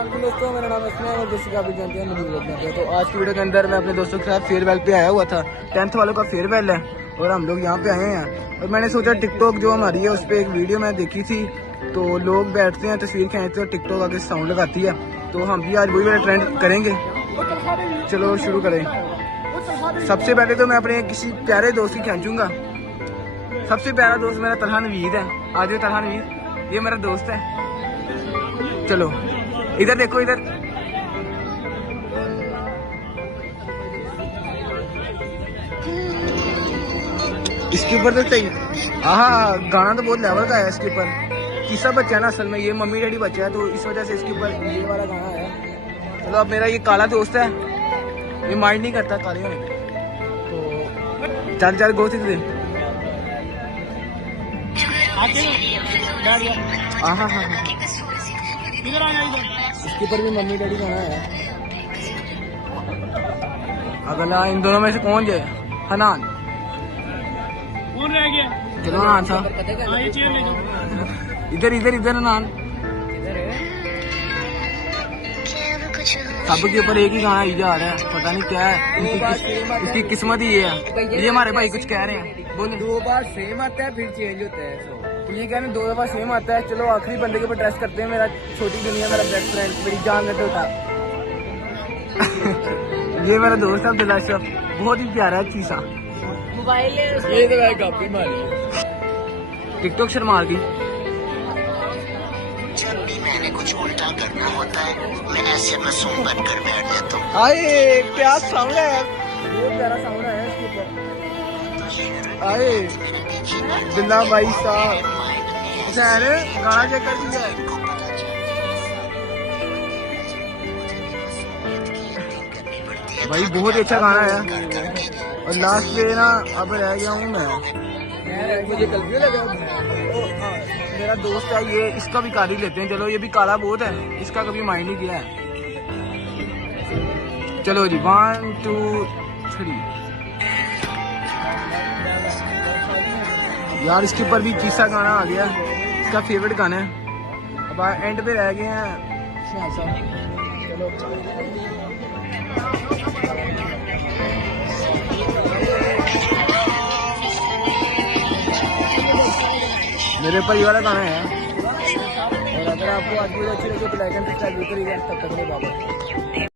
दोस्तों, मेरा नाम है और जैसे कि आप जानते हैं मुझे लोग जानते हैं। तो आज की वीडियो के अंदर मैं अपने दोस्तों के साथ फेयरवेल पे आया हुआ था। 10th वालों का फेयरवेल है और हम लोग यहाँ पे आए हैं। और मैंने सोचा टिकटॉक जो हमारी है उस पर एक वीडियो मैं देखी थी, तो लोग बैठते हैं तस्वीर खींचते हैं और टिकटॉक आगे साउंड लगाती है, तो हम भी आज वही वाला ट्रेंड करेंगे। चलो शुरू करें। सबसे पहले तो मैं अपने किसी प्यारे दोस्त की खींचूंगा। सबसे प्यारा दोस्त मेरा तलहा नवीद है। आज तलहा नवीद, ये मेरा दोस्त है। चलो इधर देखो, इधर इसके ऊपर तो सही। हाँ, गाना तो बहुत लेवल का है इसके ऊपर। तीसरा बच्चा है ना असल में, ये मम्मी डैडी बच्चा है, तो इस वजह से इसके ऊपर ये वाला गाना है। चलो अब मेरा ये काला दोस्त है, ये माइंड नहीं करता काले होने पे, तो चल चल गोश्त दे। हाँ हाँ हाँ, इसके ऊपर भी मम्मी डैडी गाना है। अगला इन दोनों में से कौन जाए? हनान कौन रह गया? चलो हनान था। ये चेयर ले जाओ। इधर इधर इधर हनान। सब के ऊपर एक ही गाना ही जा रहा है, पता नहीं क्या है। इनकी किस्मत ही ये है। ये हमारे भाई कुछ कह रहे हैं, बोले 2 बार सेम आता है फिर चेंज होता है। तो ये कहने 2 दफा सेम आता है। चलो आखिरी बंदे के ऊपर ट्रस्ट करते हैं। मेरा छोटी दुनिया, मेरा बेस्ट फ्रेंड, मेरी जान में होता। ये मेरा दोस्त है अब्दुल्ला अशरफ, बहुत ही प्यारा है चीसा। मोबाइल ये तो भाई काफी मारी टिकटॉक शर्मा दी। जब भी मैंने कुछ उल्टा करना होता है मैं ऐसे मासूम बनकर बैठ जाता हूँ। आए क्या साउंड है यार, बहुत प्यारा साउंड है इसके ऊपर। आए बिल्ला भाई साहब, सर गाना चेक कर दिया। भाई बहुत अच्छा गाना है। और लास्ट पे ना अब रह गया हूँ मैं, मुझे कल भी लगा। मेरा दोस्त है ये, इसका भी कारी लेते हैं। चलो ये भी काला बहुत है, इसका कभी माइंड नहीं किया है। चलो जी 1 2 3। यार इसके ऊपर भी तीसरा गाना आ गया, इसका फेवरेट गाना है। अब एंड पे रह गए हैं। चलो मेरे ऊपर ये वाला गाना है। और अगर आपको आज वीडियो अच्छी लगे तो लाइक एंड सब्सक्राइब करिएगा। तब तक के लिए बाय।